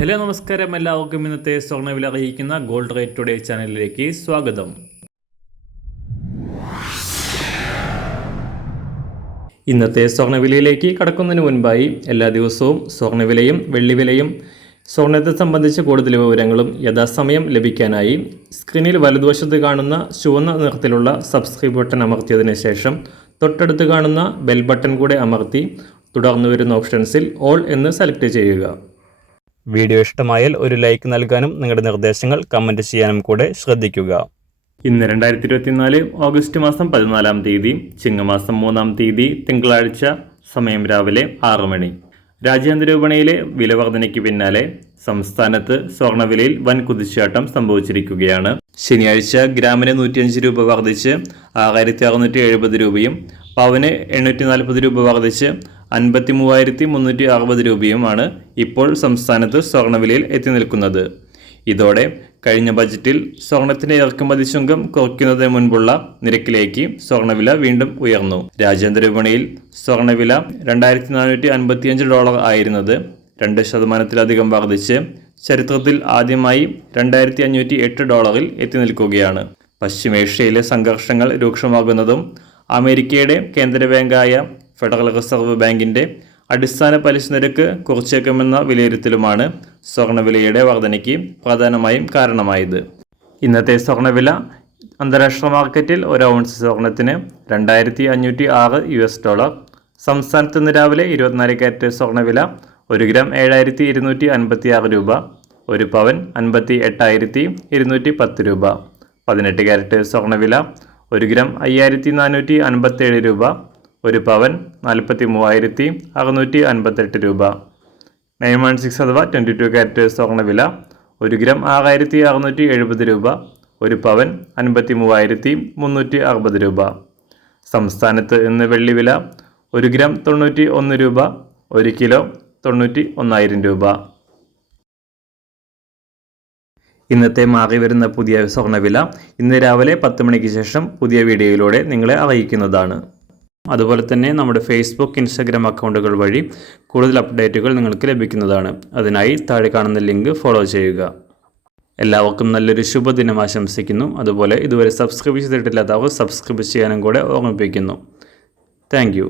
Hello നമസ്കാരം, എല്ലാവർക്കും ഇന്നത്തെ സ്വർണ്ണവില അറിയിക്കുന്ന ഗോൾഡ് റേറ്റ് ടുഡേ ചാനലിലേക്ക് സ്വാഗതം. ഇന്നത്തെ സ്വർണ്ണവിലയിലേക്ക് കടക്കുന്നതിന് മുൻപായി എല്ലാ ദിവസവും സ്വർണ്ണവിലയും വെള്ളിവിലയും സ്വർണ്ണത്തെ സംബന്ധിച്ച കൂടുതൽ വിവരങ്ങളും യഥാസമയം ലഭിക്കാനായി സ്ക്രീനിൽ വലതുവശത്ത് കാണുന്ന ചുവന്ന നിറത്തിലുള്ള സബ്സ്ക്രൈബ് ബട്ടൺ അമർത്തിയതിനു ശേഷം തൊട്ടടുത്ത് കാണുന്ന ബെൽ ബട്ടൺ കൂടെ അമർത്തി തുടർന്ന് വരുന്ന ഓപ്ഷൻസിൽ ഓൾ എന്ന് സെലക്ട് ചെയ്യുക. വീഡിയോ ഇഷ്ടമായാൽ ഒരു ലൈക്ക് നൽകാനും നിങ്ങളുടെ നിർദ്ദേശങ്ങൾ കമൻറ്റ് ചെയ്യാനും കൂടെ ശ്രദ്ധിക്കുക. ഇന്ന് 2024 ഓഗസ്റ്റ് മാസം 14-ാം തീയതി, ചിങ്ങമാസം 3-ാം തീയതി, തിങ്കളാഴ്ച. സമയം രാവിലെ 6 മണി. രാജ്യാന്തര വിപണിയിലെ വില വർധനയ്ക്ക് പിന്നാലെ സംസ്ഥാനത്ത് സ്വർണ്ണവിലയിൽ വൻ കുതിച്ചാട്ടം സംഭവിച്ചിരിക്കുകയാണ്. ശനിയാഴ്ച ഗ്രാമിന് 105 രൂപ വർദ്ധിച്ച് 6670 രൂപയും പവന് 840 രൂപ വർദ്ധിച്ച് 53,360 രൂപയുമാണ് ഇപ്പോൾ സംസ്ഥാനത്ത് സ്വർണ്ണവിലയിൽ എത്തി നിൽക്കുന്നത്. ഇതോടെ കഴിഞ്ഞ ബജറ്റിൽ സ്വർണത്തിന്റെ ഇറക്കുമതി ചുങ്കം കുറയ്ക്കുന്നതിന് മുൻപുള്ള നിരക്കിലേക്ക് സ്വർണ്ണവില വീണ്ടും ഉയർന്നു. രാജ്യാന്തര വിപണിയിൽ സ്വർണ്ണവില $2,455 ആയിരുന്നത് 2% വർദ്ധിച്ച് ചരിത്രത്തിൽ ആദ്യമായി $2,508 എത്തി നിൽക്കുകയാണ്. പശ്ചിമേഷ്യയിലെ സംഘർഷങ്ങൾ രൂക്ഷമാകുന്നതും അമേരിക്കയുടെ കേന്ദ്ര ബാങ്കായ ഫെഡറൽ റിസർവ് ബാങ്കിന്റെ അടിസ്ഥാന പലിശ നിരക്ക് കുറച്ചേക്കുമെന്ന വിലയിരുത്തലുമാണ് സ്വർണ്ണവിലയുടെ വർധനയ്ക്ക് പ്രധാനമായും കാരണമായത്. ഇന്നത്തെ സ്വർണ്ണവില അന്താരാഷ്ട്ര മാർക്കറ്റിൽ ഒരു ഔൺസ് സ്വർണത്തിന് $2,506. സംസ്ഥാനത്ത് ഇന്ന് രാവിലെ 24 കാരറ്റ് സ്വർണ്ണവില 1 ഗ്രാം 7,256 രൂപ, 1 പവൻ 58,210 രൂപ. 18 കാരറ്റ് സ്വർണ്ണവില 1 ഗ്രാം 5,457 രൂപ, 1 പവൻ 43,658 രൂപ. 916 അഥവാ 22 കാരറ്റ് സ്വർണ്ണവില 1 ഗ്രാം 6,670 രൂപ, 1 പവൻ 53,360 രൂപ. സംസ്ഥാനത്ത് ഇന്ന് വെള്ളിവില 1 ഗ്രാം 91 രൂപ, 1 കിലോ 91,000 രൂപ. ഇന്നത്തെ മാറി വരുന്ന പുതിയ സ്വർണ്ണവില ഇന്ന് രാവിലെ 10 മണിക്ക് ശേഷം പുതിയ വീഡിയോയിലൂടെ നിങ്ങളെ അറിയിക്കുന്നതാണ്. അതുപോലെ തന്നെ നമ്മുടെ ഫേസ്ബുക്ക്, ഇൻസ്റ്റാഗ്രാം അക്കൗണ്ടുകൾ വഴി കൂടുതൽ അപ്ഡേറ്റുകൾ നിങ്ങൾക്ക് ലഭിക്കുന്നതാണ്. അതിനായി താഴെ കാണുന്ന ലിങ്ക് ഫോളോ ചെയ്യുക. എല്ലാവർക്കും നല്ലൊരു ശുഭദിനം ആശംസിക്കുന്നു. അതുപോലെ ഇതുവരെ സബ്സ്ക്രൈബ് ചെയ്തിട്ടില്ലാത്തവർ സബ്സ്ക്രൈബ് ചെയ്യാനും കൂടെ ഓർമ്മിപ്പിക്കുന്നു. താങ്ക്